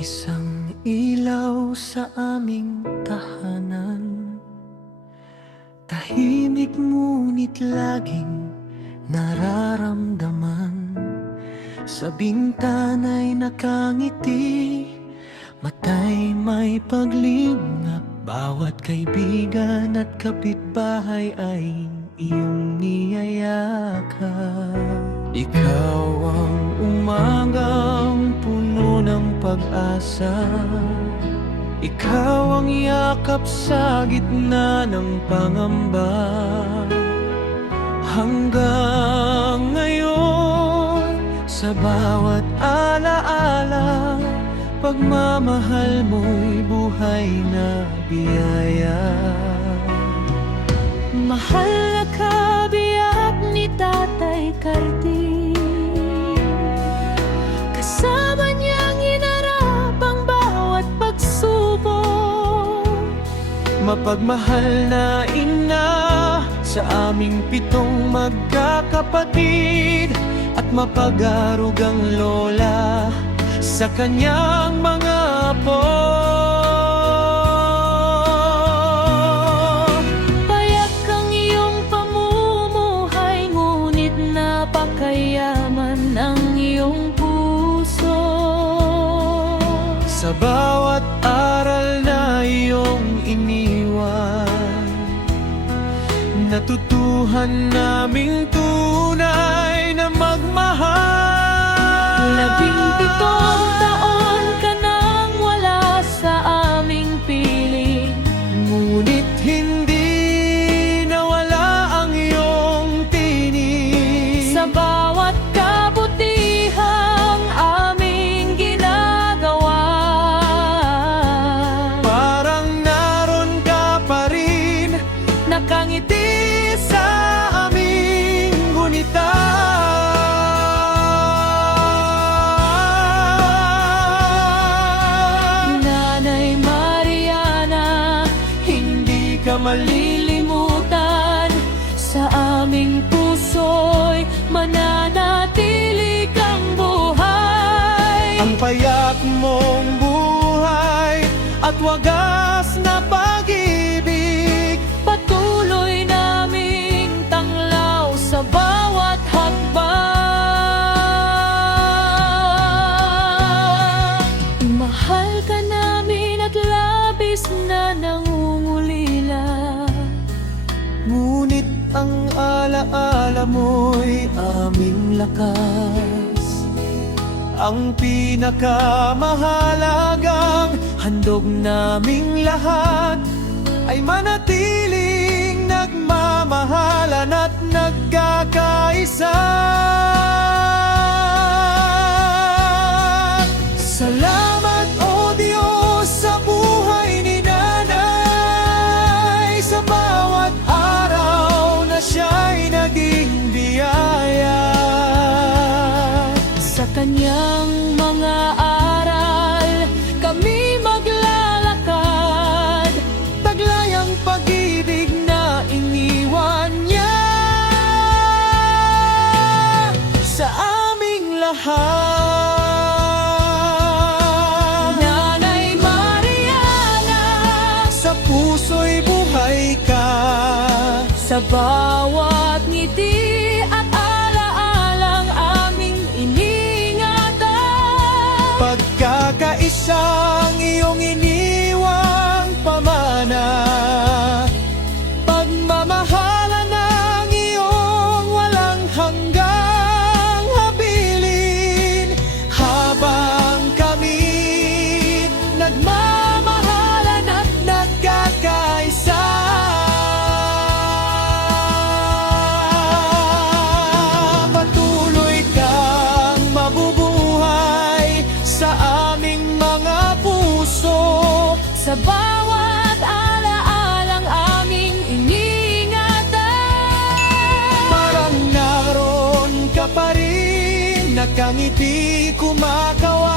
Isang ilaw sa aming tahanan, tahimik ngunit laging nararamdaman. Sa bintana'y nakangiti, mata'y may paglingap. Bawat kaibigan at kapitbahay ay iyong niyayakap. Ikaw ang umagang puno ng pag-asa, ikaw ang yakap sa gitna ng pangamba. Hanggang ngayon, sa bawat alaala, pagmamahal mo'y buhay na biyaya. Mahal na kabiyak ni Tatay Cardi, kasama niyang hinarap ang bawat pagsubok. Mapagmahal na ina sa aming 7 magkakapatid, at mapag-arugang lola sa kanyang mga apo. Payak ang iyong pamumuhay, ngunit napakayaman ng iyong puso. Sa bawat aral na iyong iniwan, natutuhan naming tunay na magmahal. 17 taon ka nang wala sa aming piling, ngunit hindi nawala ang iyong tinig. sa bawat kabutihang aming ginagawa, Parang naroon ka pa rin, nakangiti sa aming gunita. Nanay Mariana, Hindi ka malilimutan. Sa aming puso'y mananatili kang buhay. ang payak mong buhay at wagas na pag-ibig. Patuloy naming tanglaw sa bawat hakbang. Mahal ka namin at labis na nangungulila, Ngunit ang alaala mo'y aming lakas. Ang pinakamahalagang handog naming lahat ay manatiling nagmamahalan at nagkakaisa. Salamat, O Diyos, sa buhay ni Nanay, sa bawat araw na siya'y naging biyaya. sa kanyang mga aral kami maglalakad. Taglay ang pag-ibig na iniwan niya sa aming lahat. Nanay Mariana, Sa puso'y buhay ka, sa bawat ngiti at alaalang aming iningatan. pagkakaisang iyong iniwang pamana, pagmamahalan ng iyong walang hanggang habilin. Habang kami nagmamahalan at nagkakaisa, patuloy kang mabubuhay sa aming mga puso. Sa bawat alaalang aming iningatan. Parang naroon ka pa rin, nakangiti, kumakawa.